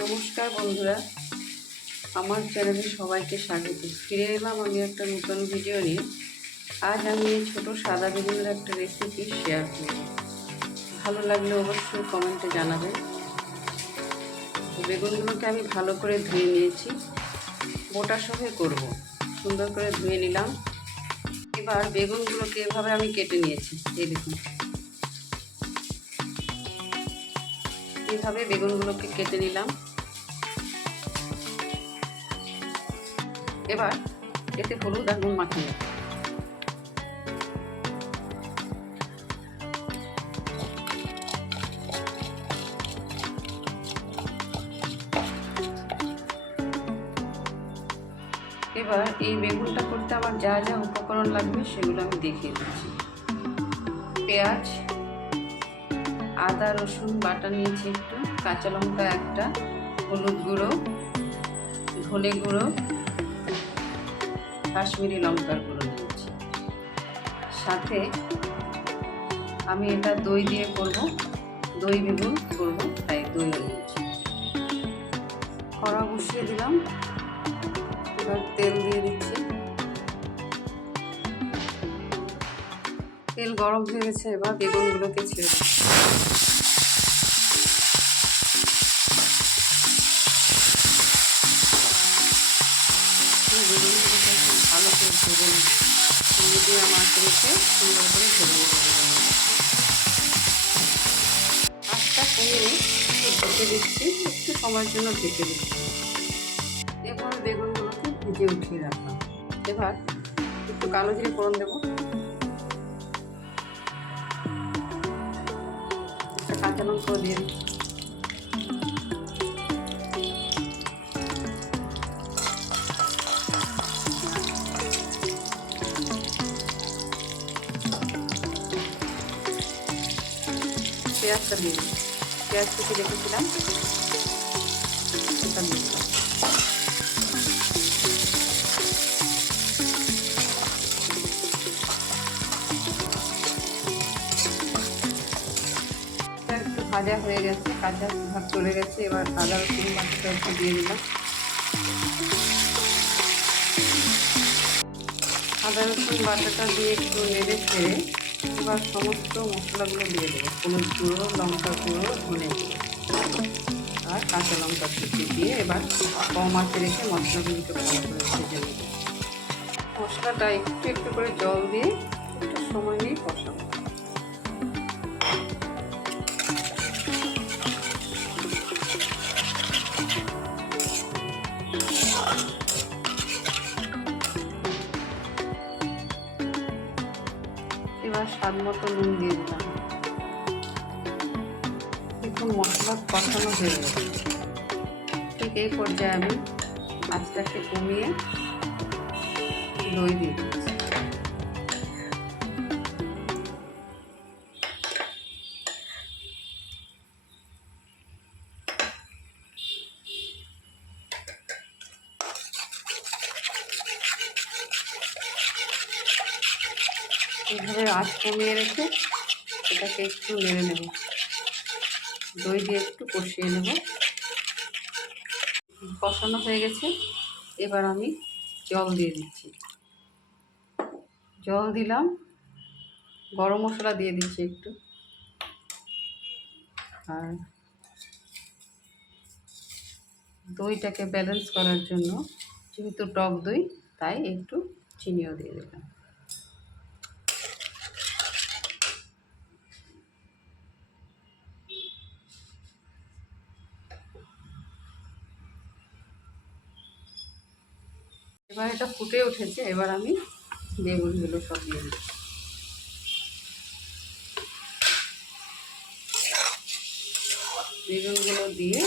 নমস্কার বন্ধুরা, আমার চ্যানেলে সবাইকে স্বাগত। ফিরে এলাম আমি একটা নতুন ভিডিও নিয়ে। আজ আমি এই ছোটো সাদা বেগুনের একটা রেসিপি শেয়ার করব। ভালো লাগলে অবশ্যই কমেন্টে জানাবেন। বেগুনগুলোকে আমি ভালো করে ধুয়ে নিয়েছি, বোটা সহে করব। সুন্দর করে ধুয়ে নিলাম। এবার বেগুনগুলোকে এভাবে আমি কেটে নিয়েছি। এই দেখুন, এইভাবে বেগুনগুলোকে কেটে নিলাম। এবার এতে হলুদ আর নুন মাখিয়ে নেব। এবার এই বেগুনটা করতে আমার যা যা উপকরণ লাগবে সেগুলো আমি দেখিয়ে দিচ্ছি। পেঁয়াজ, আদা রসুন বাটা নিয়েছি একটু, কাঁচা লঙ্কা একটা, হলুদ গুঁড়ো, ধনে গুঁড়ো, কাশ্মীরি লঙ্কার গুঁড়ো নিয়েছি। সাথে আমি এটা দই দিয়ে করব, দই বেগুন করব, তাই দইও নিয়েছি। কড়া বসিয়ে দিলাম, এবার তেল দিয়ে দিচ্ছি। তেল গরম হয়ে গেছে, এবার বেগুনগুলোকে ছেড়ে দিচ্ছি। বেগুনগুলোকে খুব ভালো করে ভেজে নেব, মিডিয়াম আঁচে রেখে সুন্দর করে ভেজে নেব। আঁচটা কমিয়ে ঢেকে দিচ্ছি, একটু সময়ের জন্য ঢেকে দিচ্ছি। এবার বেগুনগুলোকে ভেজে উঠিয়ে রাখলাম। এবার একটু কালো জিরে ফোড়ন দেবো, একটা কাঁচা লঙ্কাও দিয়ে দিচ্ছি। পেঁয়াজটা দিয়ে দিচ্ছি, পেঁয়াজ কুচি রেখেছিলাম সেটা দিয়ে দিলাম। একটু ভাজা হয়ে গেছে, কাঁচা ভাগ চলে গেছে। এবার আদা রসুন বাটাটা একটু দিয়ে দিলাম। আদা রসুন বাটাটা দিয়ে একটু নেড়ে ছেড়ে এবার সমস্ত মশলাগুলো দিয়ে দেবো। হলুদ গুঁড়ো, লঙ্কা গুঁড়ো, ধনে গুঁড়ো আর কাঁচা লঙ্কা কুচি দিয়ে এবার কম আঁচে রেখে মশলাগুলোকে ভালো করে ভেজে নেব। মশলাটা একটু একটু করে জল দিয়ে একটু সময় নিয়ে কষাবো। এবার স্বাদ মতো নুন দিয়ে দিলাম। দেখুন মশলা কষানো হয়ে গেছে। ঠিক এই পর্যায়ে আমি আঁচটাকে কমিয়ে দই দিয়ে দিচ্ছি। এইভাবে আঁচ কমিয়ে রেখে এটাকে একটু নেড়ে নেব, দই দিয়ে একটু কষিয়ে নেব। কষানো হয়ে গেছে, এবার আমি জল দিয়ে দিচ্ছি। জল দিলাম, গরম মশলা দিয়ে দিচ্ছি একটু, আর দইটাকে ব্যালেন্স করার জন্য যেহেতু টক দই তাই একটু চিনিও দিয়ে দিলাম। এবার এটা ফুটে উঠেছে, এবার আমি বেগুনগুলো সব দিয়ে দিচ্ছি। বেগুনগুলো দিয়ে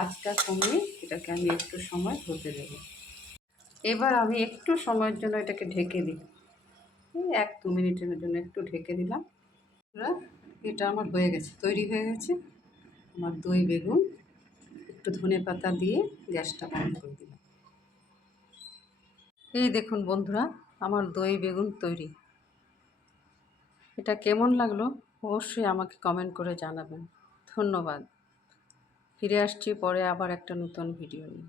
আঁচটা কমিয়ে এটাকে আমি একটু সময় হতে দেব। এবার আমি একটু সময়ের জন্য এটাকে ঢেকে দিই, 1-2 মিনিটের জন্য একটু ঢেকে দিলাম। এটা আমার হয়ে গেছে, তৈরি হয়ে গেছে আমার দই বেগুন। একটু ধনেপাতা দিয়ে গ্যাসটা বন্ধ করে দিলাম। এই দেখুন বন্ধুরা, আমার দই বেগুন তৈরি। এটা কেমন লাগলো অবশ্যই আমাকে কমেন্ট করে জানাবেন। ধন্যবাদ। ফিরে আসছি পরে আবার একটা নতুন ভিডিও নিয়ে।